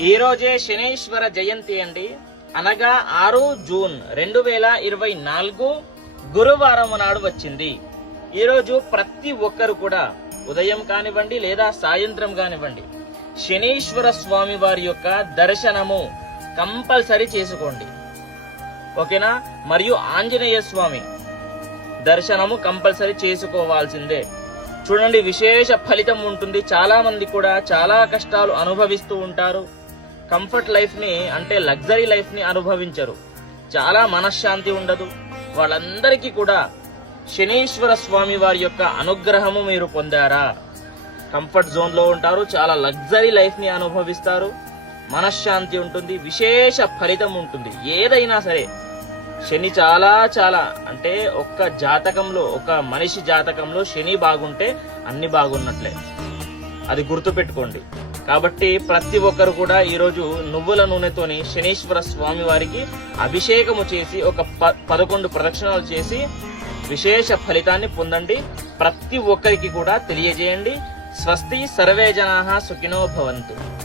ఈ రోజే శనేశ్వర జయంతి అండి. అనగా ఆరు జూన్ రెండు వేల ఇరవై నాలుగు గురువారం నాడు వచ్చింది. ఈరోజు ప్రతి ఒక్కరు కూడా ఉదయం కానివ్వండి లేదా సాయంత్రం కానివ్వండి శనీశ్వర స్వామి వారి యొక్క దర్శనము కంపల్సరీ చేసుకోండి. ఓకేనా? మరియు ఆంజనేయ స్వామి దర్శనము కంపల్సరీ చేసుకోవాల్సిందే. చూడండి విశేష ఫలితం ఉంటుంది. చాలా మంది కూడా చాలా కష్టాలు అనుభవిస్తూ ఉంటారు. కంఫర్ట్ లైఫ్ని అంటే లగ్జరీ లైఫ్ని అనుభవించరు. చాలా మనశ్శాంతి ఉండదు. వాళ్ళందరికీ కూడా శనీశ్వర స్వామి వారి యొక్క అనుగ్రహము మీరు పొందారా? కంఫర్ట్ జోన్లో ఉంటారు చాలా లగ్జరీ లైఫ్ని అనుభవిస్తారు. మనశ్శాంతి ఉంటుంది విశేష ఫలితం ఉంటుంది. ఏదైనా సరే శని చాలా చాలా అంటే ఒక్క జాతకంలో ఒక మనిషి జాతకంలో శని బాగుంటే అన్ని బాగున్నట్లే. అది గుర్తుపెట్టుకోండి. కాబట్టి ప్రతి ఒక్కరు కూడా ఈరోజు నువ్వుల నూనెతోని శనీశ్వర స్వామి వారికి అభిషేకము చేసి ఒక ప- పదకొండు ప్రదక్షిణాలు చేసి విశేష ఫలితాన్ని పొందండి. ప్రతి ఒక్కరికి కూడా తెలియజేయండి. స్వస్తి సర్వే జనా సుఖినో భవంతు.